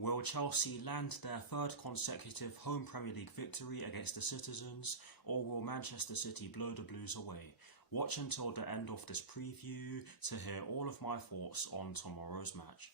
Will Chelsea land their third consecutive home Premier League victory against the Citizens, or will Manchester City blow the Blues away? Watch until the end of this preview to hear all of my thoughts on tomorrow's match.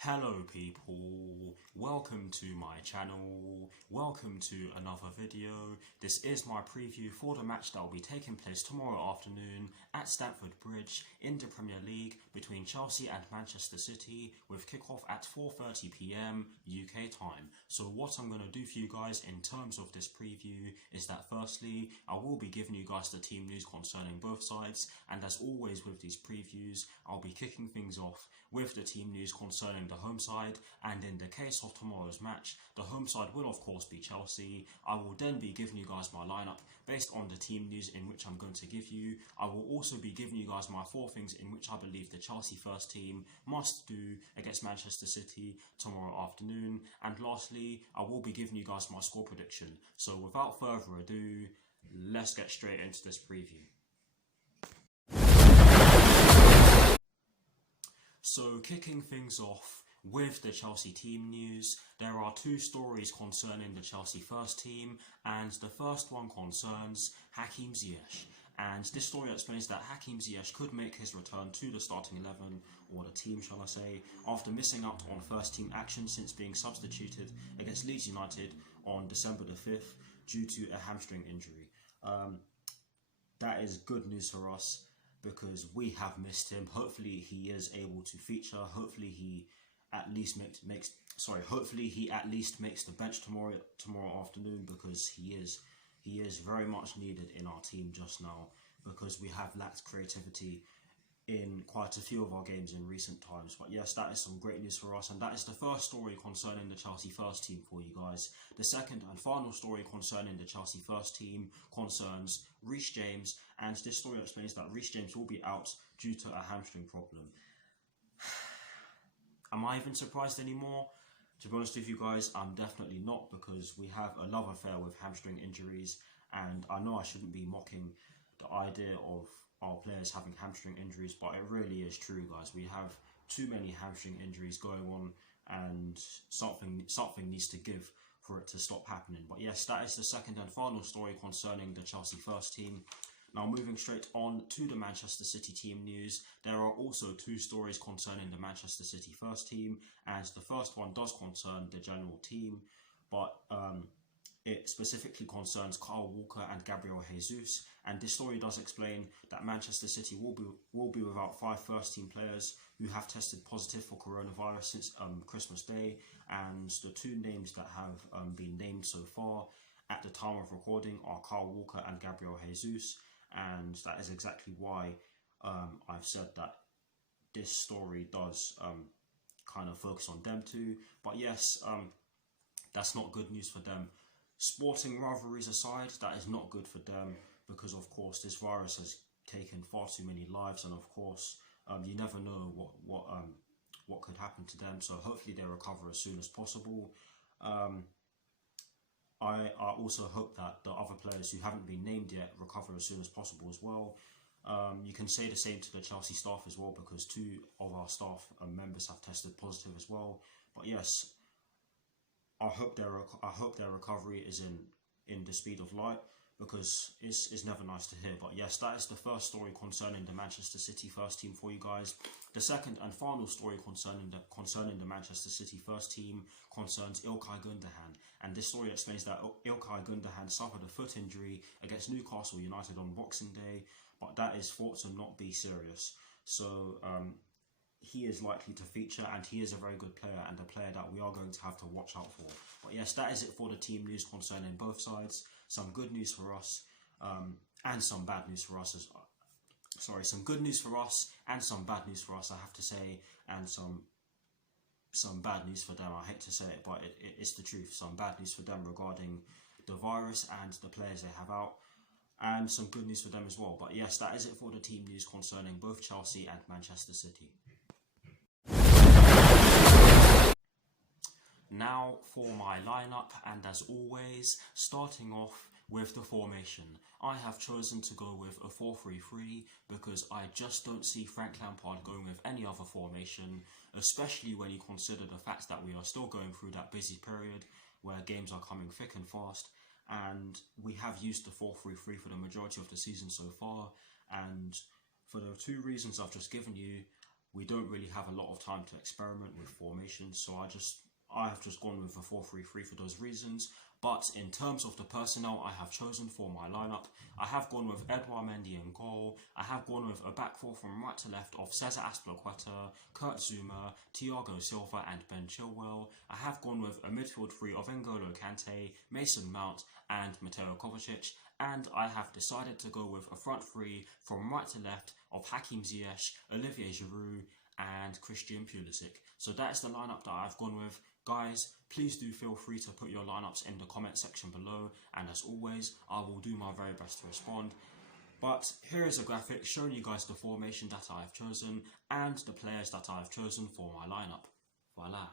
Hello people, welcome to my channel, welcome to another video. This is my preview for the match that will be taking place tomorrow afternoon at Stamford Bridge in the Premier League between Chelsea and Manchester City, with kickoff at 4:30 PM UK time. So what I'm going to do for you guys in terms of this preview is that firstly, I will be giving you guys the team news concerning both sides, and as always with these previews, I'll be kicking things off with the team news concerning the home side, and in the case of tomorrow's match, the home side will of course be Chelsea. I will then be giving you guys my lineup based on the team news in which I'm going to give you. I will also be giving you guys my 4 things in which I believe the Chelsea first team must do against Manchester City tomorrow afternoon, and lastly, I will be giving you guys my score prediction. So without further ado, let's get straight into this preview. So kicking things off with the Chelsea team news, there are 2 stories concerning the Chelsea first team, and the first one concerns Hakim Ziyech. And this story explains that Hakim Ziyech could make his return to the starting 11, or the team shall I say, after missing out on first team action since being substituted against Leeds United on December the 5th due to a hamstring injury. That is good news for us, because we have missed him. Hopefully he is able to feature. Hopefully he at least makes the bench tomorrow afternoon, because he is very much needed in our team just now, because we have lacked creativity in quite a few of our games in recent times. But yes, that is some great news for us, and that is the first story concerning the Chelsea first team for you guys. The second and final story concerning the Chelsea first team concerns Reece James, and this story explains that Reece James will be out due to a hamstring problem. Am I even surprised anymore? To be honest with you guys, I'm definitely not, because we have a love affair with hamstring injuries, and I know I shouldn't be mocking the idea of our players having hamstring injuries, but it really is true, guys. We have too many hamstring injuries going on, and something needs to give for it to stop happening. But yes, that is the second and final story concerning the Chelsea first team. Now moving straight on to the Manchester City team news, there are also 2 stories concerning the Manchester City first team, and the first one does concern the general team, but it specifically concerns Kyle Walker and Gabriel Jesus, and this story does explain that Manchester City will be without 5 first team players who have tested positive for coronavirus since Christmas Day, and the 2 names that have been named so far at the time of recording are Kyle Walker and Gabriel Jesus, and that is exactly why I've said that this story does kind of focus on them too. But yes, that's not good news for them. Sporting rivalries aside, that is not good for them, because of course this virus has taken far too many lives, and of course you never know what could happen to them. So hopefully they recover as soon as possible. I also hope that the other players who haven't been named yet recover as soon as possible as well. You can say the same to the Chelsea staff as well, because 2 of our staff members have tested positive as well. But yes, I hope their recovery is in the speed of light, because it's never nice to hear. But yes, that is the first story concerning the Manchester City first team for you guys. The second and final story concerning the Manchester City first team concerns İlkay Gündoğan, and this story explains that İlkay Gündoğan suffered a foot injury against Newcastle United on Boxing Day, but that is thought to not be serious. So he is likely to feature, and he is a very good player, and a player that we are going to have to watch out for. But yes, that is it for the team news concerning both sides. Some good news for us, and some bad news for us as well. Sorry, some good news for us and some bad news for us, I have to say, and some bad news for them. I hate to say it, but it's the truth. Some bad news for them regarding the virus and the players they have out, and some good news for them as well. But yes, that is it for the team news concerning both Chelsea and Manchester City. Now for my lineup, and as always, starting off with the formation. I have chosen to go with a 4-3-3 because I just don't see Frank Lampard going with any other formation, especially when you consider the fact that we are still going through that busy period where games are coming thick and fast, and we have used the 4-3-3 for the majority of the season so far, and for the two reasons I've just given you, we don't really have a lot of time to experiment with formations, so I have just gone with a 4-3-3 for those reasons. But in terms of the personnel I have chosen for my lineup, I have gone with Edouard Mendy in goal. I have gone with a back four from right to left of Cesar Azpilicueta, Kurt Zouma, Thiago Silva and Ben Chilwell. I have gone with a midfield three of N'Golo Kante, Mason Mount and Mateo Kovacic. And I have decided to go with a front three from right to left of Hakim Ziyech, Olivier Giroud and Christian Pulisic. So that is the lineup that I've gone with. Guys, please do feel free to put your lineups in the comment section below, and as always, I will do my very best to respond. But here is a graphic showing you guys the formation that I have chosen and the players that I have chosen for my lineup. Voila.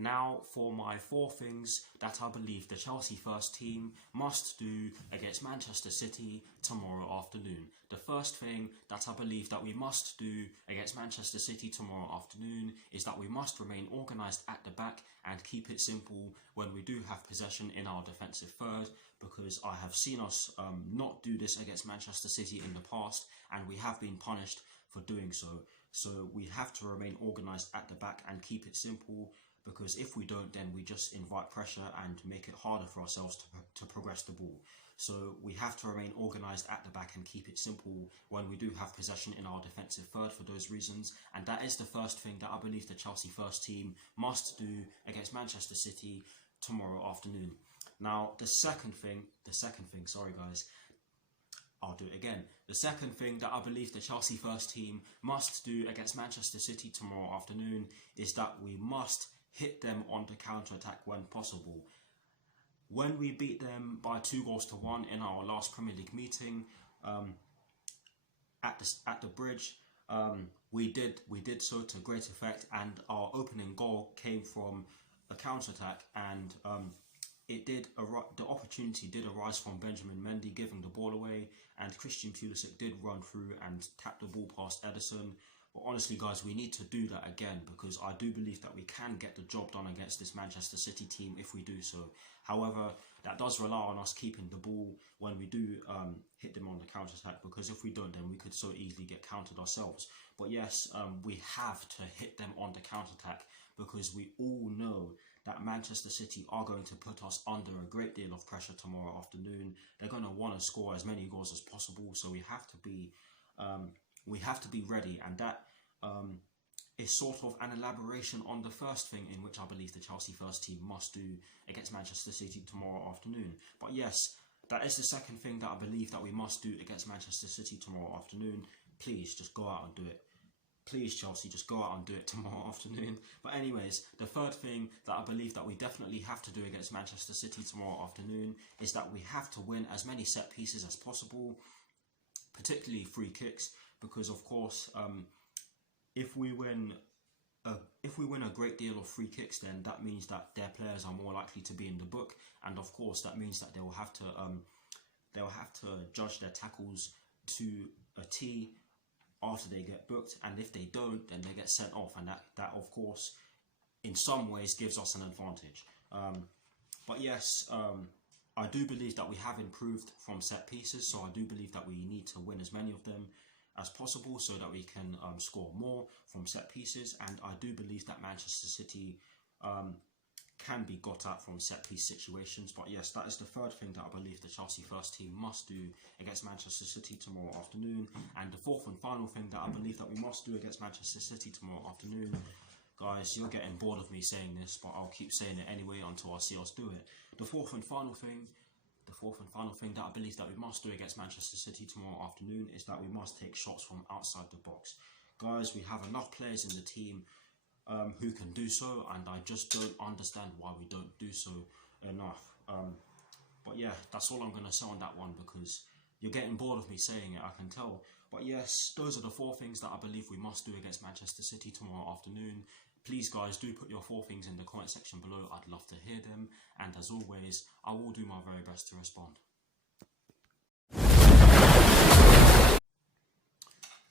Now for my 4 things that I believe the Chelsea first team must do against Manchester City tomorrow afternoon. The first thing that I believe that we must do against Manchester City tomorrow afternoon is that we must remain organised at the back and keep it simple when we do have possession in our defensive third, because I have seen us not do this against Manchester City in the past and we have been punished for doing so. So we have to remain organised at the back and keep it simple, because if we don't, then we just invite pressure and make it harder for ourselves to progress the ball. So we have to remain organised at the back and keep it simple when we do have possession in our defensive third for those reasons. And that is the first thing that I believe the Chelsea first team must do against Manchester City tomorrow afternoon. Now, the second thing, sorry guys, I'll do it again. The second thing that I believe the Chelsea first team must do against Manchester City tomorrow afternoon is that we must hit them on the counter-attack when possible. When we beat them by 2-1 in our last Premier League meeting at the Bridge, we did so to great effect, and our opening goal came from a counter-attack, and the opportunity did arise from Benjamin Mendy giving the ball away, and Christian Pulisic did run through and tap the ball past Ederson. But honestly guys, we need to do that again, because I do believe that we can get the job done against this Manchester City team if we do so. However, that does rely on us keeping the ball when we do hit them on the counter-attack, because if we don't, then we could so easily get countered ourselves. But yes, we have to hit them on the counter-attack, because we all know that Manchester City are going to put us under a great deal of pressure tomorrow afternoon. They're going to want to score as many goals as possible, so we have to be ready, and that is sort of an elaboration on the first thing in which I believe the Chelsea first team must do against Manchester City tomorrow afternoon. But yes, that is the second thing that I believe that we must do against Manchester City tomorrow afternoon. Please just go out and do it. Please, Chelsea, just go out and do it tomorrow afternoon. But anyways, the third thing that I believe that we definitely have to do against Manchester City tomorrow afternoon is that we have to win as many set pieces as possible, particularly free kicks, because of course, if we win a great deal of free kicks, then that means that their players are more likely to be in the book, and of course that means that they will have to judge their tackles to a T after they get booked, and if they don't, then they get sent off, and that of course in some ways gives us an advantage. But yes, I do believe that we have improved from set pieces, so I do believe that we need to win as many of them as possible so that we can score more from set pieces, and I do believe that Manchester City can be got at from set piece situations. But yes, that is the third thing that I believe the Chelsea first team must do against Manchester City tomorrow afternoon. And the fourth and final thing that I believe that we must do against Manchester City tomorrow afternoon, guys, you're getting bored of me saying this, but I'll keep saying it anyway until I see us do it. The fourth and final thing that I believe that we must do against Manchester City tomorrow afternoon is that we must take shots from outside the box. Guys, we have enough players in the team who can do so, and I just don't understand why we don't do so enough. But yeah, that's all I'm going to say on that one, because You're getting bored of me saying it, I can tell. But yes, those are the 4 things that I believe we must do against Manchester City tomorrow afternoon. Please guys, do put your 4 things in the comment section below. I'd love to hear them. And as always, I will do my very best to respond.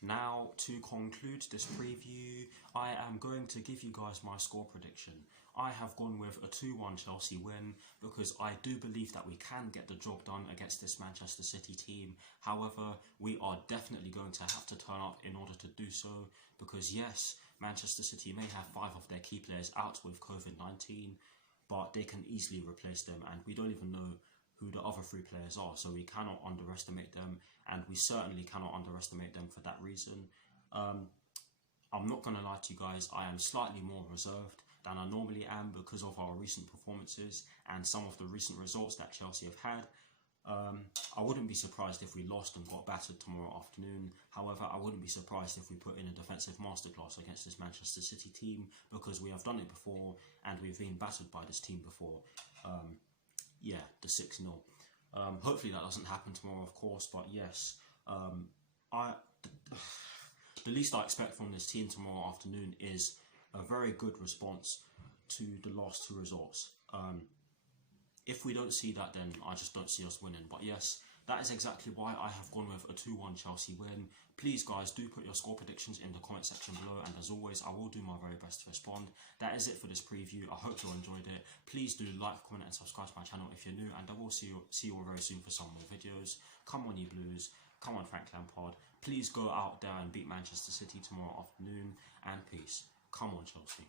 Now, to conclude this preview, I am going to give you guys my score prediction. I have gone with a 2-1 Chelsea win because I do believe that we can get the job done against this Manchester City team. However, we are definitely going to have to turn up in order to do so because yes, Manchester City may have 5 of their key players out with COVID-19, but they can easily replace them, and we don't even know who the other 3 players are, so we cannot underestimate them, and we certainly cannot underestimate them for that reason. I'm not going to lie to you guys, I am slightly more reserved than I normally am because of our recent performances and some of the recent results that Chelsea have had. I wouldn't be surprised if we lost and got battered tomorrow afternoon. However, I wouldn't be surprised if we put in a defensive masterclass against this Manchester City team because we have done it before and we've been battered by this team before. Yeah, the 6-0. Hopefully that doesn't happen tomorrow, of course, but yes, the least I expect from this team tomorrow afternoon is a very good response to the last 2 results. If we don't see that, then I just don't see us winning. But yes, that is exactly why I have gone with a 2-1 Chelsea win. Please guys, do put your score predictions in the comment section below, and as always, I will do my very best to respond. That is it for this preview. I hope you enjoyed it. Please do like, comment and subscribe to my channel if you're new, and I will see you all very soon for some more videos. Come on you Blues, come on Frank Lampard. Please go out there and beat Manchester City tomorrow afternoon, and peace. Come on Chelsea.